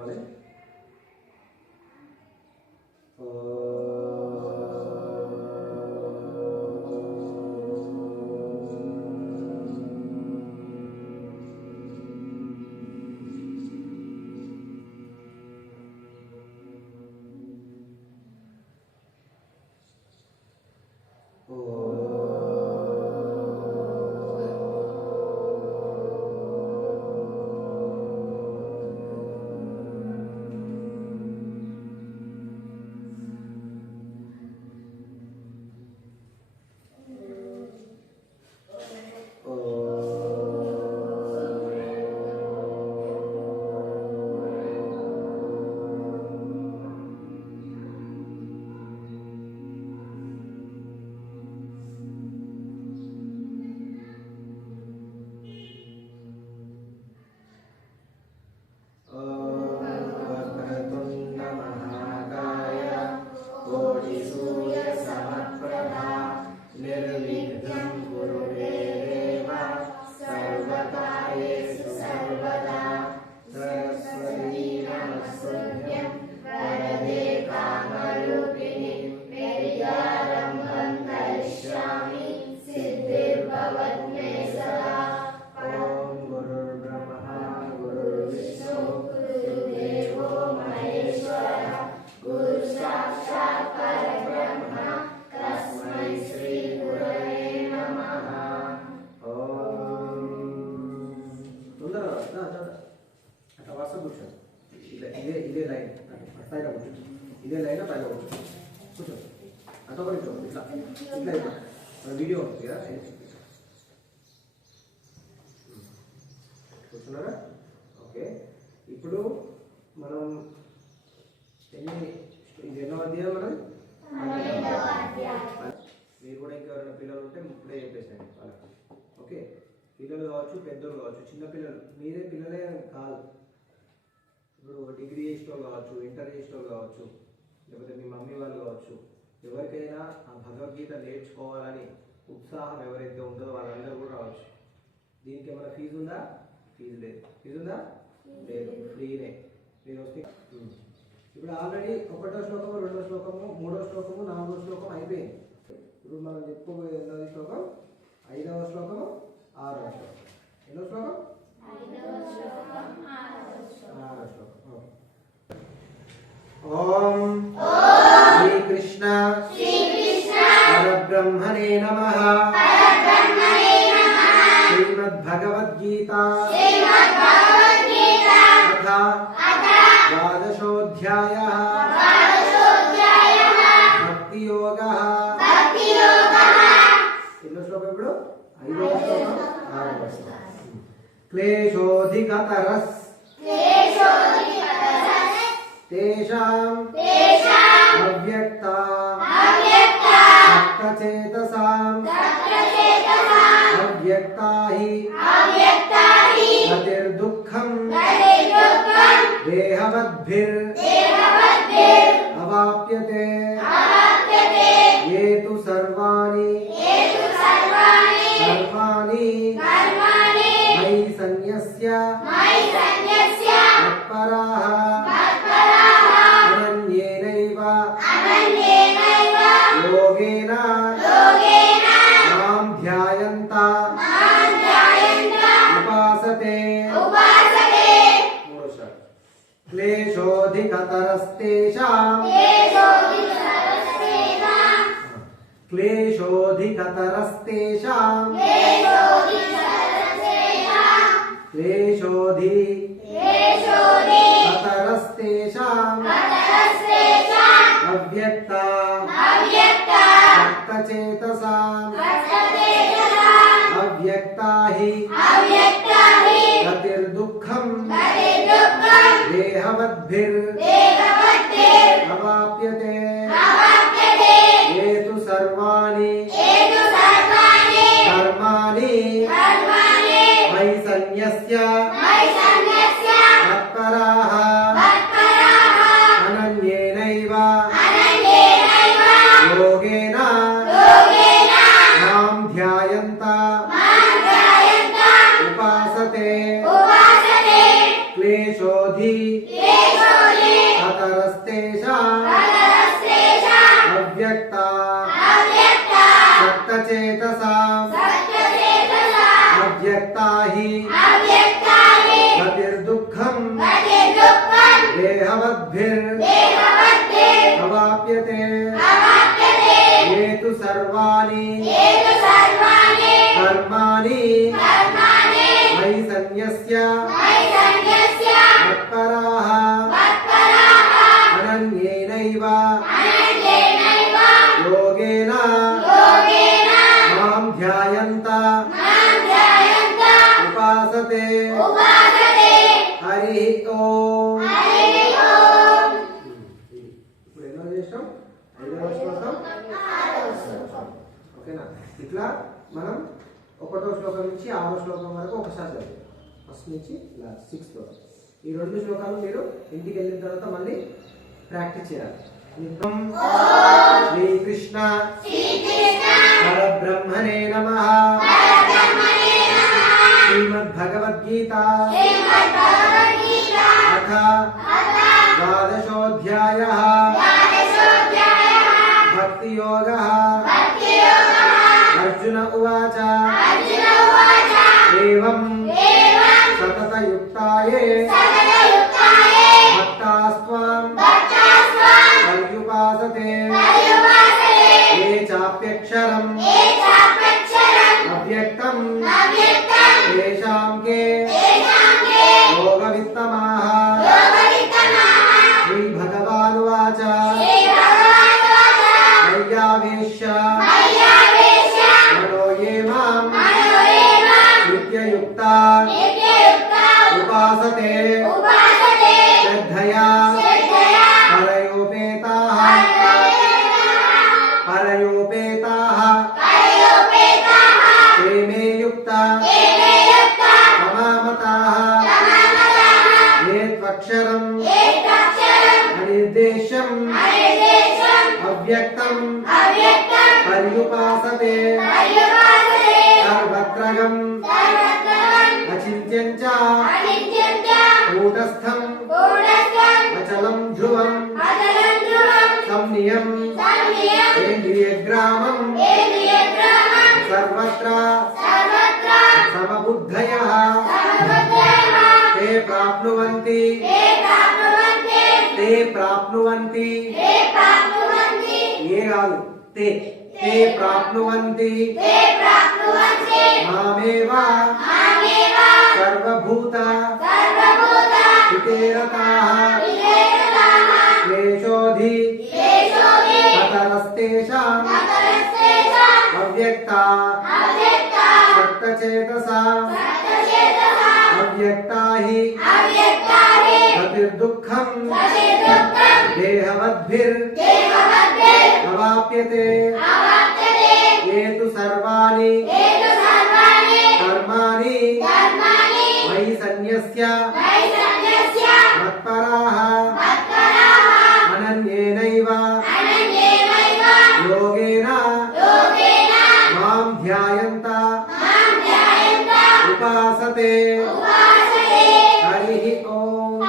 పెట్టుకోవాలి. ఇదే లైన్ పైన కూర్చో, ఇదే లైన్ పైన కూర్చో, కూర్చో అటు ఒకటి ఇట్లా ఇట్లా ఇట్లా వీడియో ఉంటుంది కదా, కూర్చున్నారా? ఓకే, ఇప్పుడు మనం ఇది ఎన్నో అధ్యాయం మనం మీరు కూడా ఇంకెవరైనా పిల్లలు ఉంటే ఇప్పుడే చెప్పేసాను వాళ్ళకి. ఓకే, పిల్లలు కావచ్చు, పెద్దలు కావచ్చు, చిన్న పిల్లలు మీరే పిల్లలే కాదు, ఇప్పుడు డిగ్రీ చేసిన వాళ్ళు కావచ్చు, ఇంటర్ చేసిన వాళ్ళు కావచ్చు, లేకపోతే మీ మమ్మీ వాళ్ళు కావచ్చు, ఎవరికైనా ఆ భగవద్గీత నేర్చుకోవాలని ఉత్సాహం ఎవరైతే ఉంటుందో వాళ్ళందరూ కూడా రావచ్చు. దీనికి ఏమైనా ఫీజు ఉందా? ఫీజు లేదు. ఫీజు ఉందా? లేదు, ఫ్రీనే. మీరు వస్తే ఇప్పుడు ఆల్రెడీ 1వ శ్లోకము, 2వ శ్లోకము, 3వ శ్లోకము, 4వ శ్లోకం అయిపోయింది. ఇప్పుడు మనం చెప్పుకోబోయే 8వ శ్లోకం, 5వ శ్లోకము, 6వ శ్లోకం. ఎన్నో శ్లోకం? 6వ శ్లోకం. ఓం శ్రీకృష్ణ పరబ్రహ్మణే నమః. శ్రీమద్భగవద్గీత ద్వాదశోऽధ్యాయः భక్తియోగः. ఎన్నో శ్లోకం ఇప్పుడు? 5వ శ్లోకం, 6వ శ్లోకం. క్లేశోధికతరస్ తేషాం అవ్యక్తా సక్తచేతసాం అవ్యక్తా హి గతిర్దుఃఖం దేహవద్భిర్ అవాప్యతే ఏ తు సర్వాణి మయి సన్యస్య మత్పరాః అనన్యేనైవ యోగేన మాం ధ్యాయంత ఉపాసతే. క్లేశోధికతరస్తేషాం క్లేశోధికతరస్తేషాం అవ్యక్తా సక్తచేతసాం అవ్యక్తా హి గతిర్దుఃఖం దేహవద్భిర్ అవాప్యతే ఏ తు సర్వాణి కర్మాణి మయి సన్యస్య మత్పరాః అనన్యేనైవ యోగేన మాం ధ్యాయంత ఉపాసతే. క్లేశోధి देहवद्भिर् अवाप्यते ये तु सर्वाणि कर्माणि मयि सन्न्यस्य मत्पराः अनन्येनैव योगेन मां ध्यायन्त उपासते हरि ओम. ఇప్పుడు ఎన్నో చేసాం? 5వ శ్లోకం. ఓకేనా? ఇట్లా మనం 1వ శ్లోకం నుంచి 6వ శ్లోకం వరకు ఒకసారి చదివాం. ఫస్ట్ నుంచి 6th వరకు. ఈ 2 శ్లోకాలు మీరు ఇంటికి వెళ్ళిన తర్వాత మళ్ళీ ప్రాక్టీస్ చేయాలి. శ్రీకృష్ణ పరబ్రహ్మణే నమః. श्रीमद्भगवद्गीता अथ द्वादशोऽध्यायः भक्तियोगः. अर्जुन उवाच एवं सततयुक्ताये भक्तास्त्वां पर्युपासते ये चाप्यक्षरम् अव्यक्तम् तेषां के योगवित्तमाः. श्रीभगवानुवाच मय्यावेश्य मनो ये मां नित्ययुक्ता उपासते श्रद्धया परयोपेताः ते मे युक्ता ममामताः. ये त्वक्षरम् अनिर्देश्यम् अव्यक्तम् पर्युपासते सर्वत्रगम् अचिन्त्यम् च कूटस्थम् अचलम् ध्रुवम् संनियम् इन्द्रियग्रामम् सर्वत्र समबुद्धयः ते प्राप्नुवन्ति ये काదు ते प्राप्नुवन्ति मामेव सर्वभूत हिते रताः. क्लेशोऽधि ततरस्तेषाम् अव्यक्ता सक्तचेतसा अव्यक्ता हि गतिर्दुःखम् देहवद्भिर्नवाप्यते ये तु सर्वाणि कर्माणि मयि सन्न्यस्य मत्पराः अनन्येनैव योगेन मां ध्यायन्त उपासते. हरि ओम.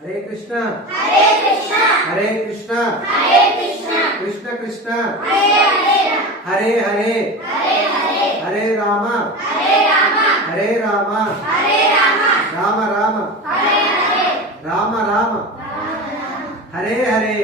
हरे कृष्ण हरे कृष्ण हरे कृष्ण कृष्ण कृष्ण हरे हरे हरे राम राम राम राम राम हरे हरे